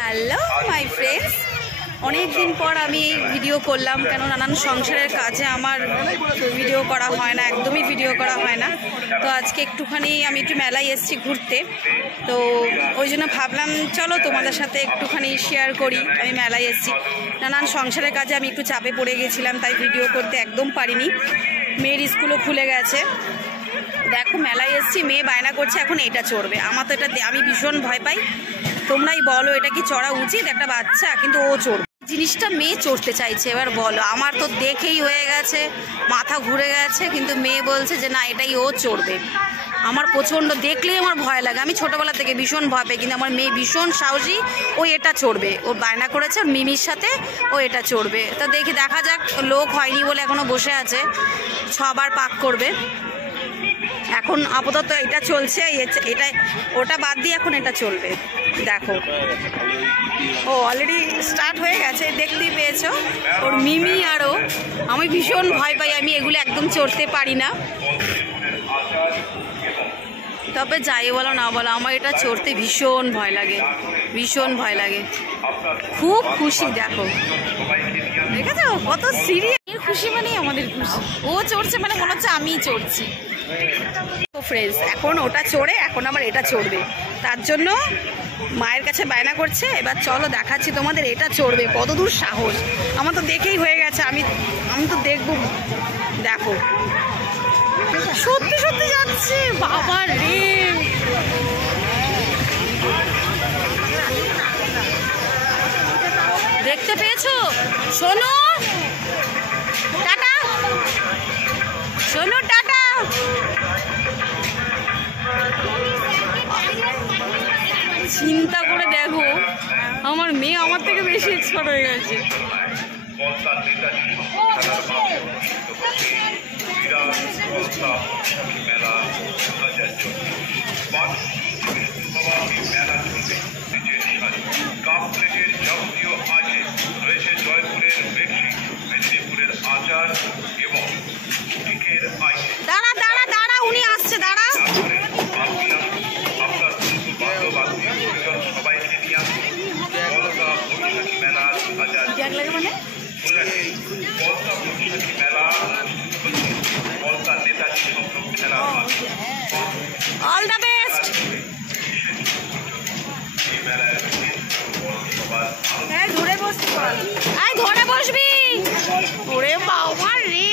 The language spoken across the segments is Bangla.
হ্যালো মাই ফ্রেন্ডস, অনেক দিন পর আমি ভিডিও করলাম, কেন নানান সংসারের কাজে আমার ভিডিও করা হয় না, একদমই ভিডিও করা হয় না। তো আজকে একটুখানি আমি একটু মেলায় এসেছি ঘুরতে, তো ওই জন্য ভাবলাম চলো তোমাদের সাথে একটুখানি শেয়ার করি। আমি মেলায় এসেছি, নানান সংসারের কাজে আমি একটু চাপে পড়ে গেছিলাম, তাই ভিডিও করতে একদম পারিনি। মেয়ের স্কুলও খুলে গেছে। দেখো মেলায় এসেছি, মেয়ে বায়না করছে এখন এটা চড়বে। আমার তো এটা আমি ভীষণ ভয় পাই। তোমরাই বলো এটা কি চড়া উচিত? একটা বাচ্চা, কিন্তু ও চড়বে জিনিসটা, মেয়ে চড়তে চাইছে। এবার বলো, আমার তো দেখেই হয়ে গেছে, মাথা ঘুরে গেছে, কিন্তু মেয়ে বলছে যে না এটাই ও চড়বে। আমার প্রচণ্ড দেখলেই আমার ভয় লাগে। আমি ছোটোবেলা থেকে ভীষণ ভয় পাই, কিন্তু আমার মেয়ে ভীষণ সাহসী, ও এটা চড়বে। ও বায়না করেছে ওর মিমির সাথে ও এটা চড়বে। তা দেখা যাক, লোক হয়নি বলে এখনও বসে আছে, 6 বার পাক করবে। এখন আপাতত এটা চলছে, এটা ওটা বাদ দিয়ে এখন এটা চলবে। দেখো ও অলরেডি স্টার্ট হয়ে গেছে, দেখতেই পেয়েছো ওর মিমি। আরও আমি ভীষণ ভয় পাই, আমি এগুলো একদম চড়তে পারি না। তবে যাই বলো না বলো, আমার এটা চড়তে ভীষণ ভয় লাগে, ভীষণ ভয় লাগে। খুব খুশি, দেখো দেখেছো কত সিরিয়াস। খুশি মানে আমাদের খুশি, ও চড়ছে মানে মনে হচ্ছে আমিই চড়ছি। তো ফ্রেন্ডস, এখন ওটা চড়ে এখন আবার এটা চড়বে, তার জন্য মায়ের কাছে বায়না করছে। এবার চলো দেখাচ্ছি তোমাদের এটা চড়বে কত দূর সাহস। আমার তো দেখেই হয়ে গেছে, আমি তো দেখবো। দেখো সত্যি সত্যি যাচ্ছে, বাবা রে। দেখতে পেয়েছো? শোনো টাটা, শোনো টাটা। চিন্তা করে দেখো, আমার মেয়ে আমার থেকে বেশি এক্সপার্ট হয়ে গেছে। দাঁড়া দাঁড়া দাঁড়া, উনি আসছে, দাঁড়া। মানে অল দ্য বেস্ট। ধরে বসবি, ধরে বসবি। ওরে বাবা রে,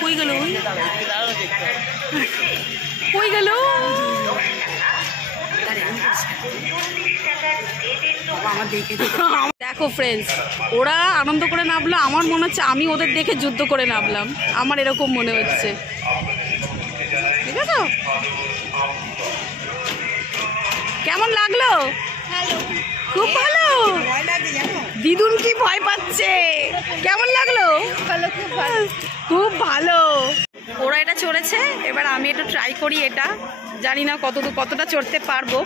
কই গেল কই গেল? দেখো ফ্রেন্ডস, ওরা আনন্দ করে নামলো, আমার মনে হচ্ছে আমি ওদের দেখে যুদ্ধ করে নামলাম, আমার এরকম মনে হচ্ছে। ঠিক আছে, কেমন লাগলো? খুব ভালো। দিদুন কি ভয় পাচ্ছে, কেমন লাগলো? খুব ভালো। ওরা এটা চড়েছে, এবার আমি একটু ট্রাই করি। এটা জানি না কতটা চড়তে পারবো,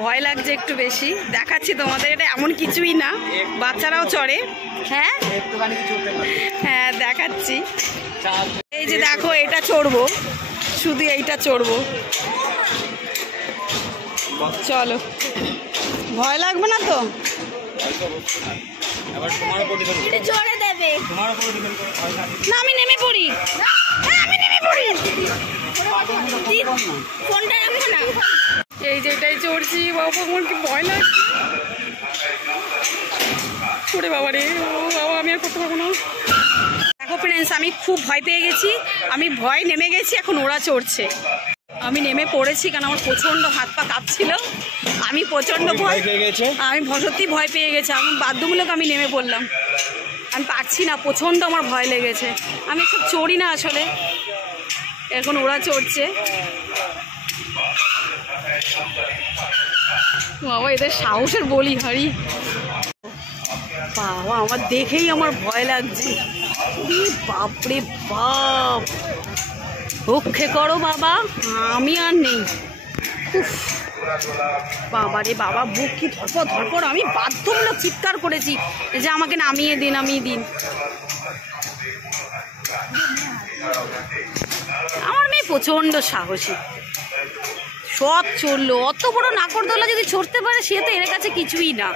ভয় লাগছে একটু বেশি। দেখাচ্ছি তোমাদের, এটা এমন কিছুই না, বাচ্চারাও চড়ে। হ্যাঁ হ্যাঁ দেখাচ্ছি। এই যে দেখো, এটা চড়বো, শুধু এইটা চড়বো। চলো, ভয় লাগবে না তো? না আমি নেমে পড়ি, আমি নেমে পড়ি। এই যে এটাই চড়ছি, বাবা আমার কি ভয় লাগছে। ওরে বাবা রে, ও বাবা আমি আর করতে পারবো না। দেখো ফ্রেন্ডস, আমি খুব ভয় পেয়ে গেছি, আমি ভয় নেমে গেছি, এখন ওরা চড়ছে। আমি নেমে পড়েছি, কারণ আমার প্রচণ্ড হাত পা কাঁপছিল, আমি প্রচণ্ড ভয় পেয়ে গেছি, আমি সত্যি ভয় পেয়ে গেছি। আমি বাধ্যমূলক আমি নেমে পড়লাম, আমি পারছি না, প্রচণ্ড আমার ভয় লেগেছে। আমি খুব চড়ি না আসলে, এখন ওরা চড়ছে। বাবা এদের সাহসের বলি হারি। বাবা আমার দেখেই আমার ভয় লাগছে, বাপরে বাপ। রক্ষে করো বাবা, আমি আর নেই। উফ বাবা রে বাবা, বুক কি ধরপড় ধরপড়, আমি বাধ্যমূলক চিৎকার করেছি যে আমাকে নামিয়ে দিন, নামিয়ে দিন। আমার মেয়ে প্রচণ্ড সাহসী, সব চড়লো। অত বড় নাকরদোলা যদি চড়তে পারে সে তো এর কাছে কিছুই না।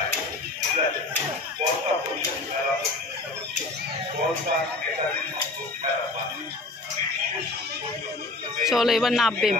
চলো এবার নামবে।